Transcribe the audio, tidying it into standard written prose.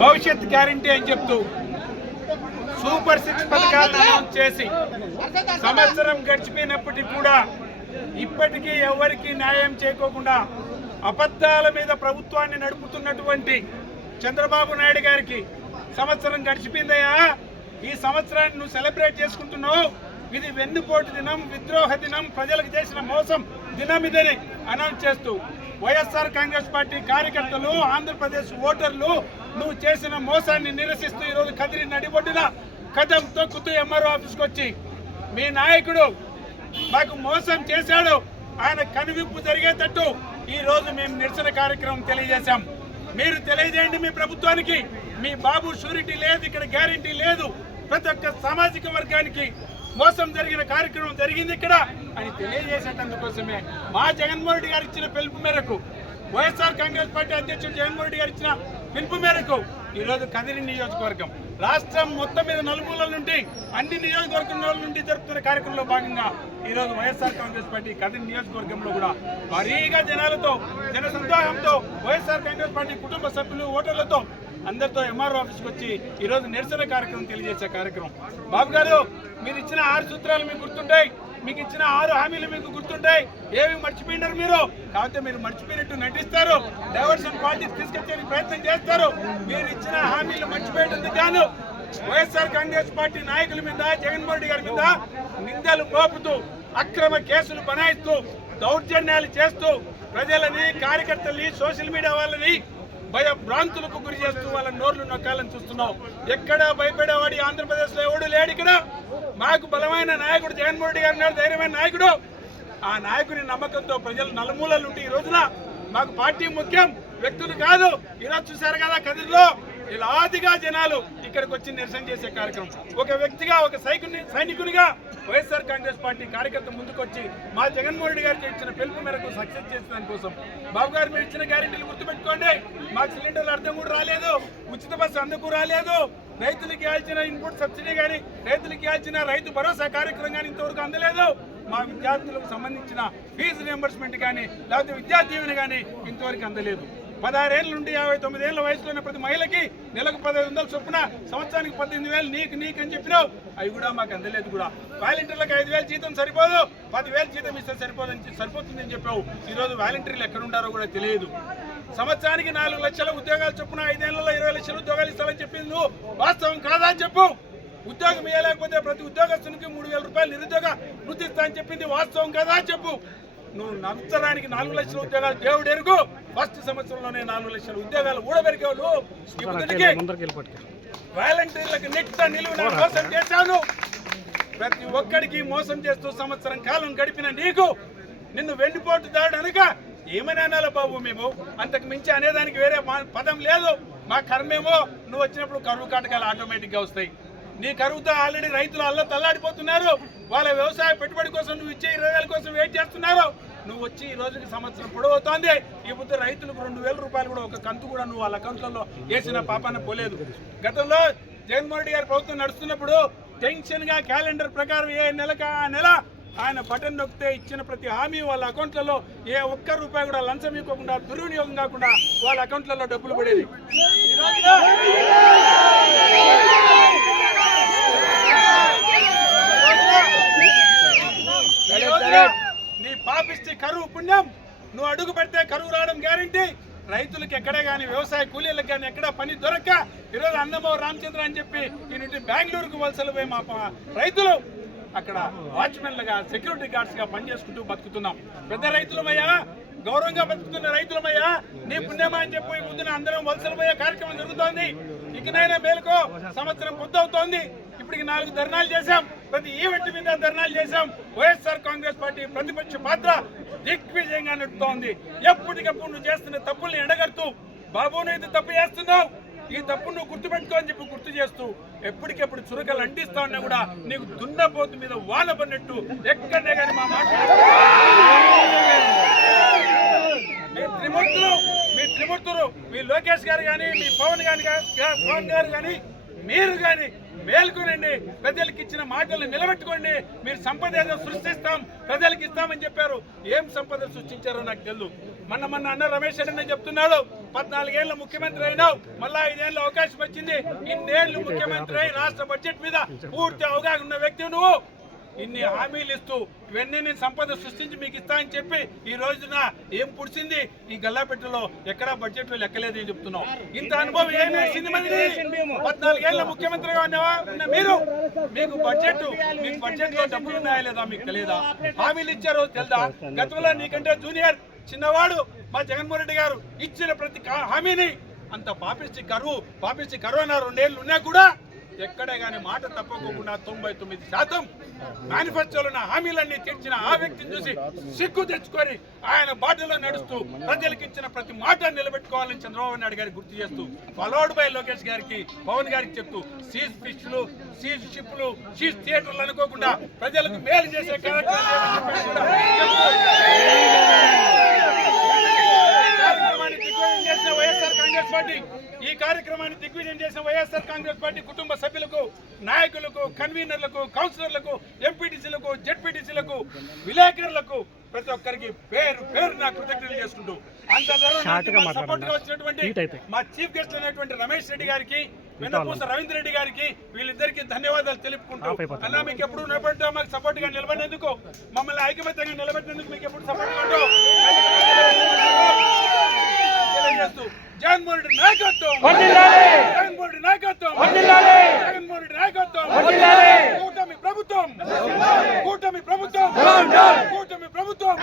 భవిష్యత్ గ్యారంటీ అని చెప్తూ సూపర్ 6 పథకాలను అనౌన్స్ చేసి సంవత్సరం గడిచిపోయినప్పటికీ కూడా ఇప్పటికీ ఎవరికి న్యాయం చేయకోకుండా అబద్ధాల మీద ప్రభుత్వాన్ని నడుపుతున్నటువంటి చంద్రబాబు నాయుడు గారికి సంవత్సరం గడిచిపోయిందయ్యా. ఈ సంవత్సరాన్ని నువ్వు సెలబ్రేట్ చేసుకుంటున్నావు. ఇది వెన్నుపోటు దినం, విద్రోహ దినం, ప్రజలకు చేసిన మోసం దినం ఇదని అనౌన్స్ చేస్తూ వైఎస్ఆర్ కాంగ్రెస్ పార్టీ కార్యకర్తలు, ఆంధ్రప్రదేశ్ ఓటర్లు నువ్వు చేసిన మోసాన్ని నిరసిస్తూ ఈరోజు కదిరి నడిబొడ్డున కదం తొక్కుతూ ఎంఆర్ఓ ఆఫీస్కి వచ్చి మీ నాయకుడు మాకు మోసం చేశాడు, ఆయన కనువిప్పు జరిగేటట్టు ఈరోజు మేము నిరసన కార్యక్రమం తెలియజేశాం. మీరు తెలియజేయండి మీ ప్రభుత్వానికి, మీ బాబు షూరిటీ లేదు, ఇక్కడ గ్యారంటీ లేదు, ప్రతి ఒక్క సామాజిక వర్గానికి మోసం జరిగిన కార్యక్రమం జరిగింది ఇక్కడ అని తెలియజేసేటందుకోసమే మా జగన్మోహన్ రెడ్డి గారు ఇచ్చిన పిలుపు మేరకు, వైఎస్ఆర్ కాంగ్రెస్ పార్టీ అధ్యక్షుడు జగన్మోహన్ రెడ్డి గారు ఇచ్చిన పిలుపు మేరకు ఈరోజు కదిరి నియోజకవర్గం రాష్ట్రం మొత్తం మీద నలుమూలల నుండి అన్ని నియోజకవర్గాల నుండి జరుపుతున్న కార్యక్రమంలో భాగంగా ఈరోజు వైఎస్ఆర్ కాంగ్రెస్ పార్టీ కదిరి నియోజకవర్గంలో కూడా భారీగా జనాలతో, జన సందోహంతో వైఎస్ఆర్ కాంగ్రెస్ పార్టీ కుటుంబ సభ్యులు, ఓటర్లతో అందరితో ఎంఆర్ఓ ఆఫీస్కి వచ్చి ఈరోజు నిరసన కార్యక్రమం తెలియజేసే కార్యక్రమం. బాబు గారు, మీరు ఇచ్చిన 6 సూత్రాలు మీకు గుర్తుంటాయి, మీకు ఇచ్చిన 6 హామీలు మీకు గుర్తుంటాయి. ఏమి మర్చిపోయినారు మీరు? కాకపోతే మీరు మర్చిపోయినట్టు నటిస్తారు, డైవర్షన్ పాలిటిక్స్ తీసుకొచ్చే ప్రయత్నం చేస్తారు. మీరు ఇచ్చిన హామీలు మర్చిపోయేందుకు గాను వైఎస్ఆర్ కాంగ్రెస్ పార్టీ నాయకుల మీద, జగన్మోహన్ రెడ్డి గారి మీద నిందలు మోపుతూ, అక్రమ కేసులు బనాయిస్తూ, దౌర్జన్యాలు చేస్తూ, ప్రజలని, కార్యకర్తల్ని, సోషల్ మీడియా వాళ్ళని భయభ్రాంతులకు గురి చేస్తూ వాళ్ళ నోర్లు నొక్కాలని చూస్తున్నాం. ఎక్కడ భయపడేవాడి ఆంధ్రప్రదేశ్ లో ఎవడు లేడు. ఇక్కడ మాకు బలమైన నాయకుడు జగన్మోహన్ రెడ్డి గారు, ధైర్యమైన నాయకుడు. ఆ నాయకుని నమ్మకంతో ప్రజలు నలుమూలలు ఉంటే ఈ రోజున మాకు పార్టీ ముఖ్యం, వ్యక్తులు కాదు. ఈరోజు చూశారు కదా కదిరిలో ఇలాదిగా జనాలు ఇక్కడికి వచ్చి నిరసన చేసే కార్యక్రమం. ఒక వ్యక్తిగా, ఒక సైనికునిగా వైఎస్ఆర్ కాంగ్రెస్ పార్టీ కార్యకర్త ముందుకొచ్చి మా జగన్మోహన్ రెడ్డి గారికి ఇచ్చిన పిలుపు మేరకు సక్సెస్ చేసిన దానికోసం బాబు గారు మీరు ఇచ్చిన గ్యారెంటీలు గుర్తుపెట్టుకోండి. మాకు సిలిండర్లు అర్థం కూడా రాలేదు, ఉచిత బస్సు అందుకు రాలేదు, రైతులకి ఇవ్వాల్సిన ఇన్పుట్ సబ్సిడీ కానీ, రైతులకి ఇవ్వాల్సిన రైతు భరోసా కార్యక్రమం కానీ ఇంతవరకు అందలేదు. మా విద్యార్థులకు సంబంధించిన ఫీజు రియంబర్స్మెంట్ కానీ, లేకపోతే విద్యా దీవెన కానీ ఇంతవరకు అందలేదు. 16 ఏళ్ళ నుండి 59 ఏళ్ల వయసులో ఉన్న ప్రతి మహిళకి నెలకు 1500 చొప్పున, సంవత్సరానికి 18,000 నీకు అని చెప్పినావు. అవి కూడా మాకు అందలేదు. కూడా వాలంటీర్లకు 5,000 జీతం సరిపోదు, 10,000 జీతం ఇస్తే సరిపోతుందని చెప్పావు. ఈరోజు వాలంటీర్లు ఎక్కడ ఉండారో కూడా తెలియదు. సంవత్సరానికి 4 లక్షల ఉద్యోగాలు చొప్పున 5 ఏళ్లలో 20 లక్షల ఉద్యోగాలు ఇస్తామని చెప్పింది నువ్వు వాస్తవం కాదా అని చెప్పు. ఉద్యోగం ఇవ్వలేకపోతే ప్రతి ఉద్యోగస్తునికి 3,000 రూపాయలు నిరుద్యోగ వృత్తి ఇస్తా అని చెప్పింది వాస్తవం కాదా అని చెప్పు. నువ్వు సంవత్సరానికి 4 లక్షల ఉద్యోగాలు దేవుడు ఎరుగు, ఫస్ట్ సంవత్సరంలోనే 4 లక్షల ఉద్యోగాలు ఊడబెరికావు నువ్వు. వాలంటీర్లకు నిట్ట నిలువున మోసం చేశాను. ప్రతి ఒక్కడికి మోసం చేస్తూ సంవత్సరం కాలం గడిపిన నీకు నిన్ను వెన్నుపోటు దాడు అనక ఏమని అనాలి బాబు? మేము అంతకు మించి అనేదానికి వేరే పదం లేదు. మా కర్మేమో నువ్వు వచ్చినప్పుడు కరువు కాటకాలు ఆటోమేటిక్గా వస్తాయి. నీ కరువుతో ఆల్రెడీ రైతులు తల్లాడిపోతున్నారు. వాళ్ళ వ్యవసాయ పెట్టుబడి కోసం నువ్వు ఇచ్చే 20,000 కోసం వెయిట్ చేస్తున్నారు. నువ్వు వచ్చి ఈ రోజుకి సంవత్సరం పొడవుతోంది. ఇప్పుడు రైతులకు 2,000 రూపాయలు కూడా, ఒక కంతు కూడా నువ్వు వాళ్ళ అకౌంట్లలో వేసిన పాపాన పోలేదు. గతంలో జగన్మోహన్ రెడ్డి గారి ప్రభుత్వం నడుస్తున్నప్పుడు టెన్షన్ గా క్యాలెండర్ ప్రకారం ఏ నెలకు ఆ నెల ఆయన బటన్ నొక్కితే ఇచ్చిన ప్రతి హామీ వాళ్ళ అకౌంట్లలో ఏ ఒక్క రూపాయి కూడా లంచం ఇవ్వకుండా, దుర్వినియోగం కాకుండా వాళ్ళ అకౌంట్లలో డబ్బులు పడేది. నీ పాపిష్టి కరువు పుణ్యం, నువ్వు అడుగు పెడితే కరువు రావడం గ్యారంటీ. రైతులకు ఎక్కడే కానీ, వ్యవసాయ కూలీలకు కానీ ఎక్కడ పని దొరక్క ఈరోజు అన్నమో రామచంద్ర అని చెప్పి ఈ నుండి బెంగళూరుకు వలసలు పోయి మా రైతులు అక్కడ వాచ్మెన్లుగా, సెక్యూరిటీ గార్డ్స్ గా పనిచేసుకుంటూ బతుకుతున్నాం. పెద్ద రైతులమయ్యా, గౌరవంగా బతుకుతున్న రైతులమయ్యా, నీ పుణ్యమా అని చెప్పి ముందున అందరం వలసలు పోయే కార్యక్రమం జరుగుతోంది. ఇకనైనా మేలుకో, సంవత్సరం పొద్దవుతోంది. ఇప్పటికి 4 ధర్నాలు చేశాం, ప్రతి ఈవెంట్ మీద ధర్నాలు చేశాం. వైఎస్ఆర్ కాంగ్రెస్ పార్టీ ప్రతిపక్ష పాత్ర దిగ్విజయంగా నడుస్తోంది. ఎప్పటికప్పుడు నువ్వు చేస్తున్న తప్పుల్ని ఎండగడుతూ, బాబు నువ్వు ఇది తప్పు చేస్తున్నావు, ఈ తప్పు నువ్వు గుర్తుపెట్టుకో అని చెప్పి గుర్తు చేస్తూ ఎప్పటికెప్పుడు చురకలు అంటిస్తా ఉన్నా కూడా నీకు దున్నపోతు మీద వాన పడినట్టు ఎక్కడనే కానీ మా మాట మీ త్రిమూర్తులు, మీ లోకేష్ గారు కానీ, మీ పవన్ గారు కానీ, మీరు కానీ మేల్కొనండి. ప్రజలకు ఇచ్చిన మాటలు నిలబెట్టుకోండి. మీరు సంపద ఏదో సృష్టిస్తాం, ప్రజలకు ఇస్తామని చెప్పారు. ఏం సంపద సృష్టించారో నాకు తెలియదు. మొన్న అన్న రమేష్ రెడ్డి చెప్తున్నాడు 14 ఏళ్ళ ముఖ్యమంత్రి అయినావు, మళ్ళా 5 ఏళ్ళ అవకాశం వచ్చింది. ఇన్నేళ్లు ముఖ్యమంత్రి అయి రాష్ట్ర బడ్జెట్ మీద పూర్తి అవగాహన ఉన్న వ్యక్తి నువ్వు. ఇన్ని హామీలు ఇస్తూ ఇవన్నీ నేను సంపద సృష్టించి మీకు ఇస్తా అని చెప్పి ఈ రోజున ఏం పుడిచింది? ఈ గల్లాపెట్టలో ఎక్కడా బడ్జెట్ లో లెక్కలేదని చెప్తున్నావు. ఇంత అనుభవం ఏం వేసింది? 14 ఏళ్ళ ముఖ్యమంత్రిగా ఉన్న మీరు మీకు బడ్జెట్ లో డబ్బులు ఉన్నాయా లేదా మీకు తెలియదా? హామీలు ఇచ్చారో తెలుదా? గతంలో నీకంటే జూనియర్ చిన్నవాడు మా జగన్మోహన్ రెడ్డి గారు ఇచ్చిన ప్రతి హామీని అంత పాపిష్టి కరోనా 2 ఏళ్ళు ఉన్నా కూడా ఎక్కడే గానీ మాట తప్పకోకుండా 99% మేనిఫెస్టోలో ఉన్న హామీలన్నీ తీర్చిన ఆ వ్యక్తిని చూసి సిగ్గు తెచ్చుకొని ఆయన బాటలో నడుస్తూ ప్రజలకు ఇచ్చిన ప్రతి మాట నిలబెట్టుకోవాలని చంద్రబాబు నాయుడు గారికి గుర్తు చేస్తూ ఫాలోడ్ బై లోకేష్ గారికి, పవన్ గారికి చెప్తూ సీజ్ ఫిష్లు, సీజ్ షిప్లు, సీజ్ థియేటర్లు అనుకోకుండా ప్రజలకు మేలు చేసే ఈ కార్యక్రమాన్ని దిగ్విజయం చేసిన వైఎస్ఆర్ కాంగ్రెస్ పార్టీ కుటుంబ సభ్యులకు, నాయకులకు, కన్వీనర్లకు, కౌన్సిలర్లకు, ఎంపీటీసీలకు, జెడ్పీటీసీలకు, విలేకరులకు ప్రతి ఒక్కరికి పేరు నా కృతజ్ఞతలు చేసుకుంటూ సపోర్ట్ గా వచ్చినటువంటి మా చీఫ్ గెస్ట్ అయినటువంటి రమేష్ రెడ్డి గారికి, వెన్నపూస రవీంద్ర రెడ్డి గారికి, వీళ్ళిద్దరికి ధన్యవాదాలు తెలుపుకుంటూ అన్నా మీకు ఎప్పుడు నిలబడ్డా మాకు సపోర్ట్ గా నిలబడినందుకు, మమ్మల్ని ఐకమత్యంగా నిలబెట్టినందుకు మీకు ఎప్పుడు సపోర్ట్ గా తెలియజేస్తూ జగన్మోహన్ రెడ్డి నాయకత్వం, జగన్మోహన్ రెడ్డి నాయకత్వం, జగన్మోహన్ రెడ్డి నాయకత్వం, కూటమి ప్రభుత్వం, కూటమి ప్రభుత్వం, కూటమి ప్రభుత్వం.